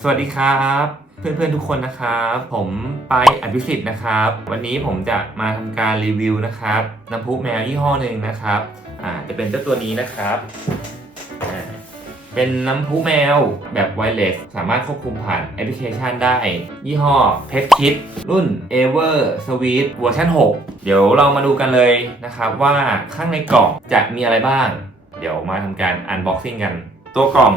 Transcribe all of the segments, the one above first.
สวัสดีครับ เพื่อนๆทุกคนนะครับผมไปอภิสิทธิ์นะครับ วันนี้ผมจะมาทำการรีวิวนะครับน้ำพุแมวยี่ห้อหนึ่งนะครับอ่าจะเป็นเจ้าตัวนี้นะครับอ่าเป็นน้ำพุแมวแบบไวเลสสามารถควบคุมผ่านแอปพลิเคชันได้ ยี่ห้อ Pet Kit รุ่น Ever Sweet เวอร์ชัน6 เดี๋ยวเรามาดูกันเลยนะครับว่าข้างในกล่องจะมีอะไรบ้าง เดี๋ยวมาทำการ unboxing กัน ตัวกล่อง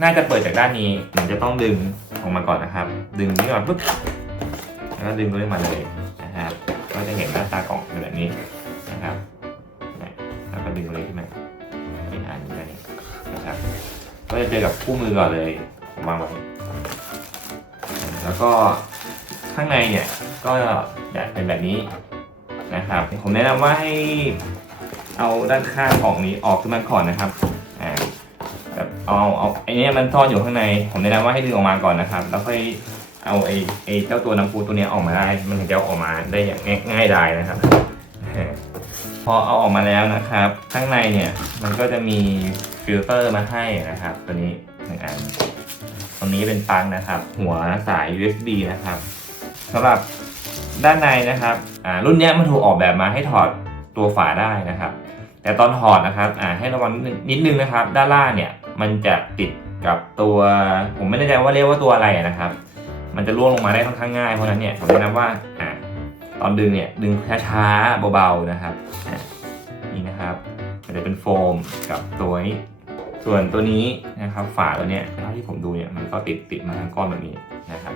น่าจะเปิดจากด้านนี้ผมจะต้องดึงออกมาก่อนนะครับ ดึงนี่ก่อนปุ๊บแล้วก็ดึงตัวนี้มาเลยนะครับ ก็จะเห็นหน้าตากล่องเป็นแบบนี้นะครับแล้วก็ดึงเลยขึ้นมาเป็นอันนี้ได้นะครับ ก็จะเจอกับคู่มือก่อนเลยผมวางไว้แล้วก็ข้างในเนี่ยก็จะเป็นแบบนี้นะครับ ผมแนะนำว่าให้เอาด้านข้างของนี้ออกขึ้นมาก่อนนะครับ เอาเอาไอ้นี้ยมันซ่อนอยู่ข้างใน ผมแนะนำว่าให้ดึงออกมาก่อนนะครับ แล้วค่อยเอาไอ้ไอ้เจ้าตัวน้ำปูตัวนี้ออกมาได้ มันถึงจะออกมาได้อย่างง่ายง่ายนะครับ พอเอาออกมาแล้วนะครับ ข้างในเนี่ยมันก็จะมีฟิลเตอร์มาให้นะครับ ตัวนี้หนึ่งอันตรงนี้เป็นปลั๊กนะครับ หัวสาย USB นะครับสำหรับด้านในนะครับอ่ารุ่นนี้มันถูกออกแบบมาให้ถอดตัวฝาได้นะครับ แต่ตอนถอดนะครับอ่าให้ระวังนิดนึงนะครับ ด้านล่างเนี่ย มันจะติดกับตัวผมไม่แน่ใจว่าเรียกว่าตัวอะไรนะครับ มันจะร่วงลงมาได้ค่อนข้างง่ายเพราะนั้นเนี่ยผมแนะนำว่าอ่าตอนดึงเนี่ยดึงช้าๆเบาๆนะครับนี่นะครับมันจะเป็นโฟมกับตัวนี้ส่วนตัวนี้นะครับฝาตัวเนี้ยเท่าที่ผมดูเนี่ยมันก็ติดติดมาทั้งก้อนแบบนี้นะครับ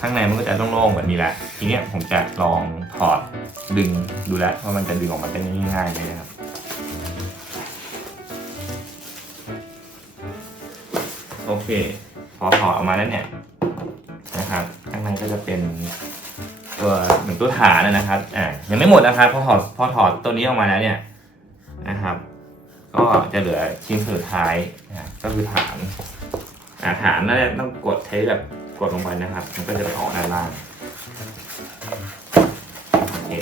ข้างในมันก็จะโล่งๆแบบนี้แหละทีเนี้ยผมจะลองถอดดึงดูแลวว่ามันจะดึงออกมาได้ง่ายๆเลยนะครับ อเค พอถอดออกมาแล้วเนี่ยนะครับข้างในก็จะเป็นตัวเหมือนตัวฐานนะครับอ่ายังไม่หมดนะครับ พอถอดพอถอดตัวนี้ออกมาแล้วเนี่ยนะครับ ก็จะเหลือชิ้นสุดท้ายนะก็คือฐานอ่าฐานนั่นแหละต้องกดใช้แบบกดลงไปนะครับ มันก็จะไปออกด้านล่างโอเค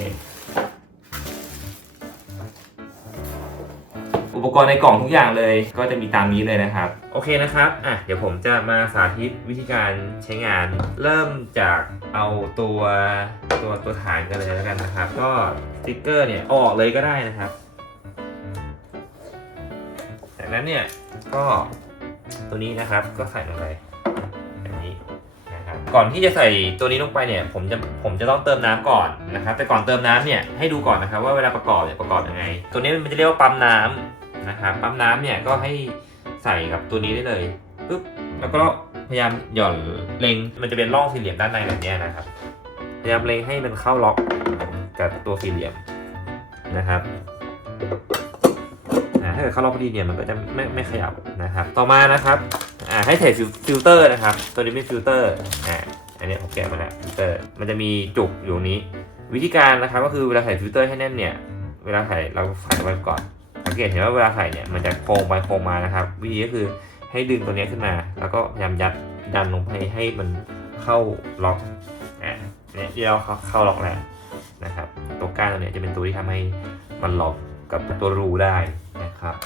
อุปกรณ์ในกล่องทุกอย่างเลย ก็จะมีตามนี้เลยนะครับ โอเคนะครับ อะ เดี๋ยวผมจะมาสาธิตวิธีการใช้งาน เริ่มจากเอาตัวตัวตัวฐานกันเลยแล้วกันนะครับ ก็สติ๊กเกอร์เนี่ยอออกเลยก็ได้นะครับ จากนั้นเนี่ยก็ตัวนี้นะครับก็ใส่ลงไปแบบนี้นะครับ ก่อนที่จะใส่ตัวนี้ลงไปเนี่ย ผมจะผมจะต้องเติมน้ำก่อนนะครับ แต่ก่อนเติมน้ำเนี่ยให้ดูก่อนนะครับ ว่าเวลาประกอบเนี่ยประกอบยังไง ตัวนี้มันจะเรียกว่าปั๊มน้ำ นะครับปั๊มน้ำเนี่ยก็ให้ใส่กับตัวนี้ได้เลยปึ๊บแล้วก็พยายามหย่อนเล็งมันจะเป็นร่องสี่เหลี่ยมด้านในแบบนี้นะครับ พยายามเล็งให้มันเข้าล็อกกับตัวสี่เหลี่ยมนะครับอ่าถ้าเกิดเข้าล็อกพอดีเนี่ยมันก็จะไม่ไม่ขยับนะครับ ต่อมานะครับอ่าให้ใส่ฟิลเตอร์นะครับ ตัวนี้เป็นฟิลเตอร์อ่าอันนี้ผมแกะมาแล้วฟิลเตอร์มันจะมีจุกอยู่นี้ วิธีการนะครับก็คือเวลาใส่ฟิลเตอร์ให้แน่นเนี่ยเวลาใส่เราใส่ไว้ก่อน สังเกตเห็นว่าเวลาใส่เนี่ยมันจะโค้งไปโค้งมานะครับ วิธีก็คือให้ดึงตัวนี้ขึ้นมา แล้วก็พยายามยัดดันลงไปให้มันเข้าล็อกอะเนี่ยที่เราเข้าเข้าล็อกแล้วนะครับ ตัวก้านตัวนี้จะเป็นตัวที่ทำให้มันล็อกกับตัวรูได้นะครับ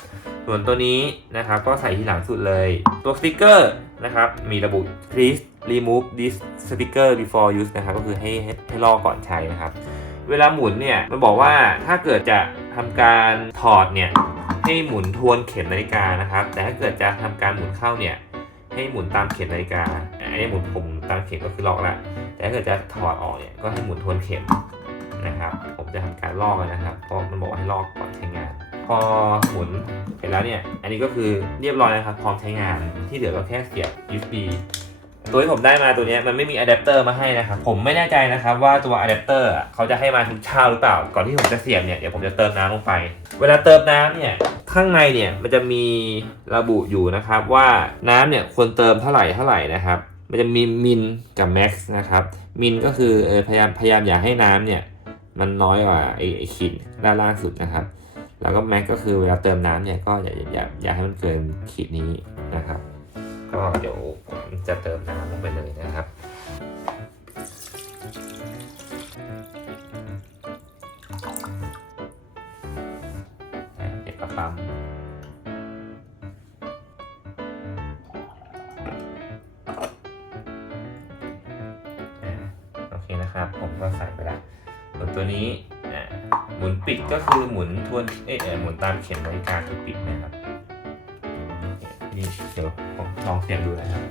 ส่วนตัวนี้นะครับก็ใส่ที่หลังสุดเลย ตัวสติกเกอร์นะครับมีระบุ please remove this sticker before use นะครับก็คือให้ให้ลอกก่อนใช้นะครับ เวลาหมุนเนี่ยมันบอกว่าถ้าเกิดจะ ทำการถอดเนี่ยให้หมุนทวนเข็มนาฬิกานะครับ แต่ถ้าเกิดจะทำการหมุนเข้าเนี่ยให้หมุนตามเข็มนาฬิกาอันนี้หมุนผมตามเข็มก็คือล็อกละแต่ถ้าเกิดจะถอดออกเนี่ยก็ให้หมุนทวนเข็มนะครับ ผมจะทำการลอกนะครับเพราะมันบอกว่าให้ลอกก่อนใช้งาน พอหมุนเสร็จแล้วเนี่ยอันนี้ก็คือเรียบร้อยนะครับพร้อมใช้งานที่เหลือก็แค่เสียบ USB ตัวที่ผมได้มาตัวนี้มันไม่มีอะแดปเตอร์มาให้นะครับ ผมไม่แน่ใจนะครับว่าตัวอะแดปเตอร์เขาจะให้มาทุกเช่าหรือเปล่า ก่อนที่ผมจะเสียบเนี่ย เดี๋ยวผมจะเติมน้ำลงไป เวลาเติมน้ำเนี่ย ข้างในเนี่ยมันจะมีระบุอยู่นะครับว่าน้ำเนี่ยควรเติมเท่าไหร่เท่าไหร่นะครับ มันจะมีมินกับแม็กซ์นะครับ มินก็คือเออพยายามพยายามอย่าให้น้ำเนี่ยมันน้อยกว่าไอ้ไอ้ขีดด้านล่างสุดนะครับ แล้วก็แม็กก็คือเวลาเติมน้ำเนี่ยก็อย่าอย่าอย่าให้มันเกินขีดนี้นะครับ ก็เดี๋ยวผมจะเติมน้ำลงไปเลยนะครับเก็บกระปั๊มโอเคนะครับ ผมก็ใส่ไปแล้วตัวนี้หมุนปิดก็คือหมุนทวนเอ๊ะหมุนตามเข็มนาฬิกาคือปิดนะครับ นี่เดี๋ยวผมลองเสียบดูนะครับ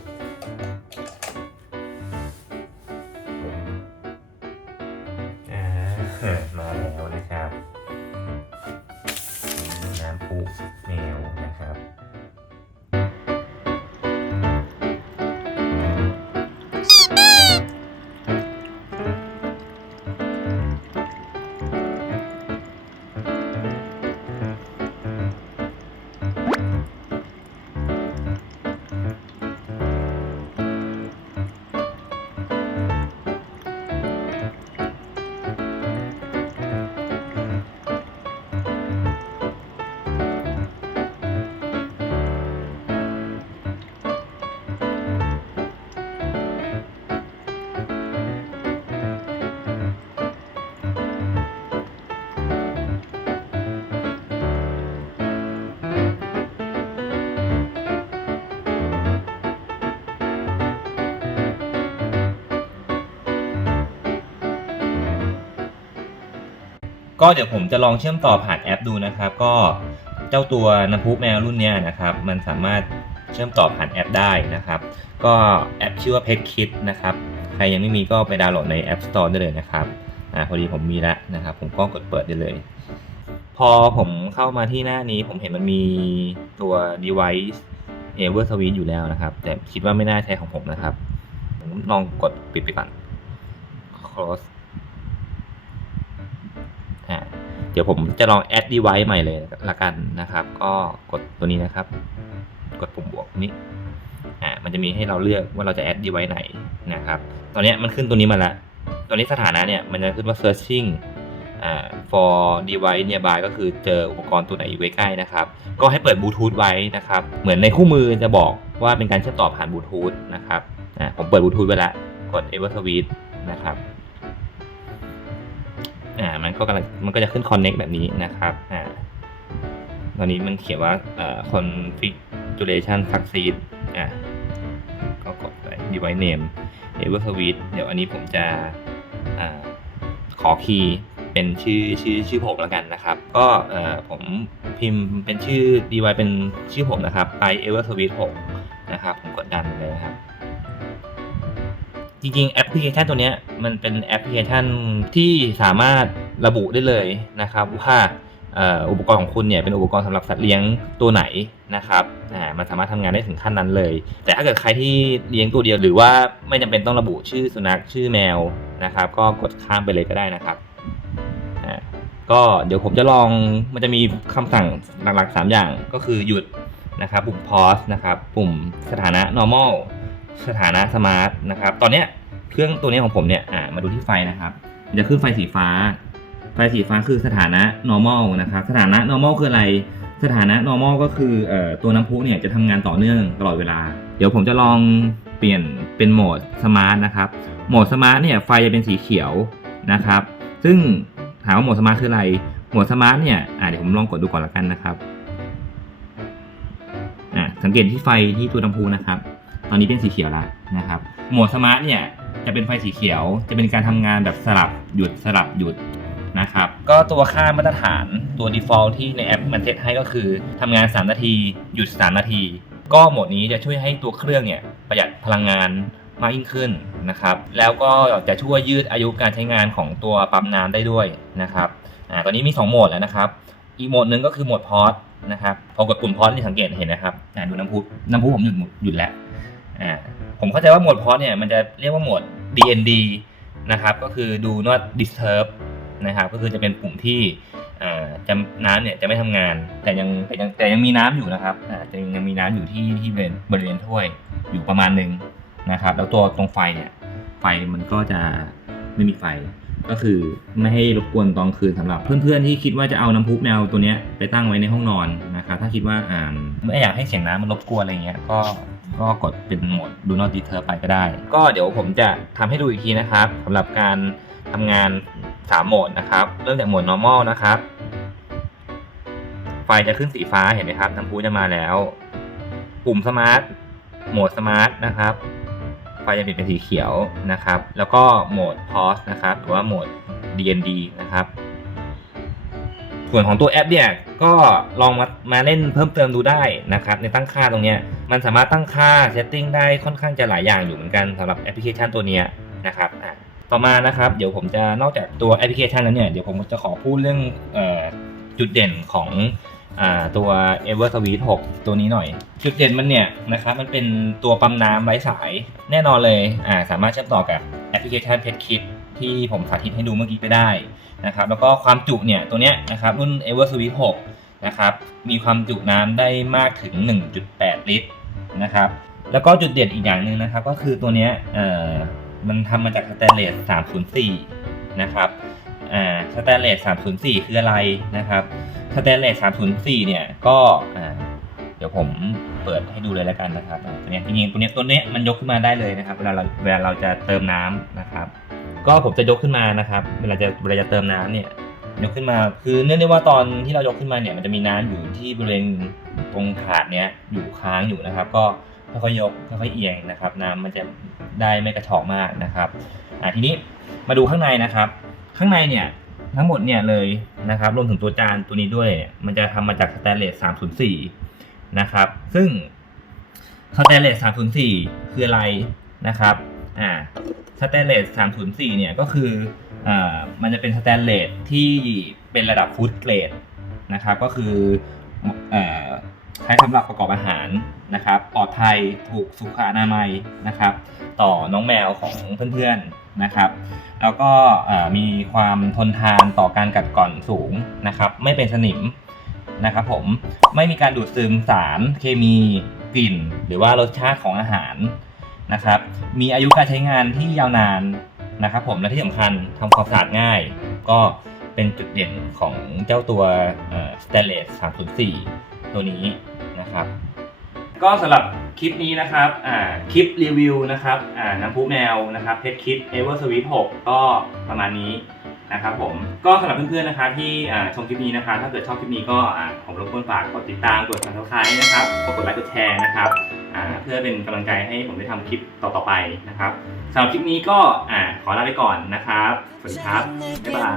ก็เดี๋ยวผมจะลองเชื่อมต่อผ่านแอปดูนะครับ ก็เจ้าตัวน้ำพุแมวรุ่นนี้นะครับ มันสามารถเชื่อมต่อผ่านแอปได้นะครับ ก็แอปชื่อว่า Pet Kit นะครับ ใครยังไม่มีก็ไปดาวน์โหลดใน App Store ได้เลยนะครับอ่าพอดีผมมีแล้วนะครับ ผมก็กดเปิดได้เลย พอผมเข้ามาที่หน้านี้ผมเห็นมันมีตัว device Ever Switch อยู่แล้วนะครับ แต่คิดว่าไม่น่าใช่ของผมนะครับ ผมลองกดปิดไปก่อน close เดี๋ยวผมจะลอง add device ใหม่เลยละกันนะครับ ก็กดตัวนี้นะครับ กดปุ่มบวกนี้อ่ามันจะมีให้เราเลือกว่าเราจะ add device ไหนนะครับ ตอนนี้มันขึ้นตัวนี้มาแล้วตอนนี้สถานะเนี่ยมันจะขึ้นว่า searching อ่า for device nearby ก็คือเจออุปกรณ์ตัวไหนอยู่ใกล้ๆนะครับ ก็ให้เปิดบลูทูธไว้นะครับ เหมือนในคู่มือจะบอกว่าเป็นการเชื่อมต่อผ่านบลูทูธนะครับอ่าผมเปิดบลูทูธไว้แล้ว กด Ever Switch นะครับ มันก็กำลังมันก็จะขึ้น connect แบบนี้นะครับอ่าตอนนี้มันเขียนว่าเอ่อ configuration succeed อ่าก็กดไป device name Ever Switch เดี๋ยวอันนี้ผมจะอ่าขอคีย์เป็นชื่อชื่อชื่อผมแล้วกันนะครับ ก็เอ่อผมพิมพ์เป็นชื่อ device เป็นชื่อผมนะครับ ไป Ever Switch 6นะครับ ผมกดดันเลยนะครับ จริงๆแอปพลิเคชันตัวนี้มันเป็นแอปพลิเคชันที่สามารถระบุได้เลยนะครับว่าอุปกรณ์ของคุณเนี่ยเป็นอุปกรณ์สำหรับสัตว์เลี้ยงตัวไหนนะครับอ่ามันสามารถทำงานได้ถึงขั้นนั้นเลย แต่ถ้าเกิดใครที่เลี้ยงตัวเดียวหรือว่าไม่จำเป็นต้องระบุชื่อสุนัขชื่อแมวนะครับ ก็กดข้ามไปเลยก็ได้นะครับอ่าก็เดี๋ยวผมจะลองมันจะมีคำสั่งหลักๆ 3 อย่างก็คือหยุดนะครับ ปุ่ม pause นะครับ ปุ่มสถานะ normal สถานะสมาร์ทนะครับ ตอนเนี้ยเครื่องตัวนี้ของผมเนี่ยอ่ามาดูที่ไฟนะครับ มันจะขึ้นไฟสีฟ้า ไฟสีฟ้าคือสถานะ normal นะครับ สถานะ normal คืออะไร สถานะ normal ก็คือเอ่อตัวน้ำพุเนี่ยจะทำงานต่อเนื่องตลอดเวลา เดี๋ยวผมจะลองเปลี่ยนเป็นโหมดสมาร์ทนะครับ โหมดสมาร์ทเนี่ยไฟจะเป็นสีเขียวนะครับ ซึ่งถามว่าโหมดสมาร์ทคืออะไร โหมดสมาร์ทเนี่ยอ่าเดี๋ยวผมลองกดดูก่อนละกันนะครับอ่าสังเกตที่ไฟที่ตัวน้ำพุนะครับ อนนี้เป็นสีเขียวแล้วนะครับ โหมดสมาร์ทเนี่ยจะเป็นไฟสีเขียว จะเป็นการทำงานแบบสลับหยุดสลับหยุดนะครับ ก็ตัวค่ามาตรฐานตัว default ที่ในแอปมันเซตให้ก็คือทำงาน 3 นาที หยุด 3 นาที ก็โหมดนี้จะช่วยให้ตัวเครื่องเนี่ยประหยัดพลังงานมากยิ่งขึ้นนะครับ แล้วก็จะช่วยยืดอายุการใช้งานของตัวปั๊มน้ำได้ด้วยนะครับอ่าตอนนี้มี 2 โหมดแล้วนะครับ อีกโหมดหนึ่งก็คือโหมดพอสนะครับพอกดปุ่มพอสนี่สังเกตเห็นนะครับอ่าดูน้ำพุน้ำพุผมหยุดหยุดแล้ว อ่าผมเข้าใจว่าหมดพอเนี่ยมันจะเรียกว่าหมด DND นะครับก็คือ do not disturb นะครับก็คือจะเป็นปุ่มที่จะน้ำเนี่ยจะไม่ทำงาน แต่ยังแต่ยังแต่ยังมีน้ำอยู่นะครับอ่ยังมีน้ำอยู่ที่ที่บริเวณบริเวณถ้วยอยู่ประมาณหนึ่งนะครับแล้วตัวตรงไฟเนี่ยไฟมันก็จะไม่มีไฟ ก็คือไม่ให้รบกวนตอนคืนสำหรับ เพื่อนๆที่คิดว่าจะเอาน้ำพุแมวตัวเนี้ยไปตั้งไว้ในห้องนอนนะครับถ้าคิดว่าอ่าไม่อยากให้เสียงน้ำมันรบกวนอะไรเงี้ยก็ ก็กดเป็นโหมด do not disturb ไปก็ได้ ก็เดี๋ยวผมจะทำให้ดูอีกทีนะครับสำหรับการทำงาน 3 โหมดนะครับ เริ่มจากโหมด normal นะครับ ไฟจะขึ้นสีฟ้าเห็นไหมครับน้ำพุจะมาแล้ว ปุ่ม smart โหมด smart นะครับ ไฟจะเปิดเป็นสีเขียวนะครับ แล้วก็โหมด pause นะครับหรือว่าโหมด DND นะครับส่วนของตัวแอปเนี่ยก็ลองมามาเล่นเพิ่มเติมดูได้นะครับ ในตั้งค่าตรงเนี้ย มันสามารถตั้งค่าเซตติ้งได้ค่อนข้างจะหลายอย่างอยู่เหมือนกันสำหรับแอปพลิเคชันตัวนี้นะครับต่อมานะครับเดี๋ยวผมจะนอกจากตัวแอปพลิเคชันแล้วเนี่ยเดี๋ยวผมจะขอพูดเรื่องจุดเด่นของตัว Ever Sweet 6 ตัวนี้หน่อย จุดเด่นมันเนี่ยนะครับมันเป็นตัวปั๊มน้ำไร้สายแน่นอนเลยอ่าสามารถเชื่อมต่อกับแอปพลิเคชัน Pet Kit ที่ผมสาธิตให้ดูเมื่อกี้ไปได้นะครับแล้วก็ความจุเนี่ยตัวเนี้ยนะครับรุ่น Ever Sweet 6นะครับมีความจุน้ำได้มากถึง 1.8 ลิตร นะครับ แล้วก็จุดเด่นอีกอย่างหนึ่งนะครับ ก็คือตัวเนี้ยเอ่อมันทำมาจากสแตนเลส304 นะครับอ่าสแตนเลส304 คืออะไรนะครับสแตนเลส304 เนี่ยก็อ่าเดี๋ยวผมเปิดให้ดูเลยแล้วกันนะครับตัวนี้จริงๆตัวนี้ตัวนี้มันยกขึ้นมาได้เลยนะครับ เวลาเราเวลาเราจะเติมน้ำนะครับ ก็ผมจะยกขึ้นมานะครับ เวลาจะเวลาจะเติมน้ำเนี่ย ยกขึ้นมาคือเนื่องด้วยว่าตอนที่เรายกขึ้นมาเนี่ยมันจะมีน้ำอยู่ที่บริเวณตรงถาดเนี้ยอยู่ค้างอยู่นะครับ ก็ค่อยๆยกค่อยๆเอียงนะครับ น้ำมันจะได้ไม่กระชอกมากนะครับอ่าทีนี้มาดูข้างในนะครับ ข้างในเนี่ยทั้งหมดเนี่ยเลยนะครับรวมถึงตัวจานตัวนี้ด้วย มันจะทำมาจากสแตนเลส 304 นะครับ ซึ่งสแตนเลส 304 คืออะไรนะครับ อ่าสแตนเลส304เนี่ยก็คืออ่ามันจะเป็นสแตนเลสที่เป็นระดับฟู้ดเกรดนะครับก็คือเอ่อใช้สำหรับประกอบอาหารนะครับปลอดภัยถูกสุขอนามัยนะครับ ต่อน้องแมวของเพื่อนๆนะครับ แล้วก็มีความทนทานต่อการกัดกร่อนสูงนะครับ ไม่เป็นสนิมนะครับผมไม่มีการดูดซึมสารเคมีกลิ่น หรือว่ารสชาติของอาหาร นะครับ มีอายุการใช้งานที่ยาวนานนะครับผมและที่สำคัญทำความสะอาดง่าย ก็เป็นจุดเด่นของเจ้าตัวสเตเลส304 ตัวนี้นะครับ ก็สำหรับคลิปนี้นะครับคลิปรีวิวนะครับน้ำพุแมวนะครับเพชรคิดเอเวอร์สวีท6ก็ประมาณนี้ นะครับผมก็สำหรับเพื่อนๆนะครับที่ชมคลิปนี้นะครับถ้าเกิดชอบคลิปนี้ก็ผมรบกวนฝากกดติดตามกด subscribe นะครับกดไลค์กดแชร์นะครับเพื่อเป็นกำลังใจให้ผมได้ทำคลิปต่อๆไปนะครับสำหรับคลิปนี้ก็ขอลาไปก่อนนะครับ สวัสดีครับ บ๊ายบาย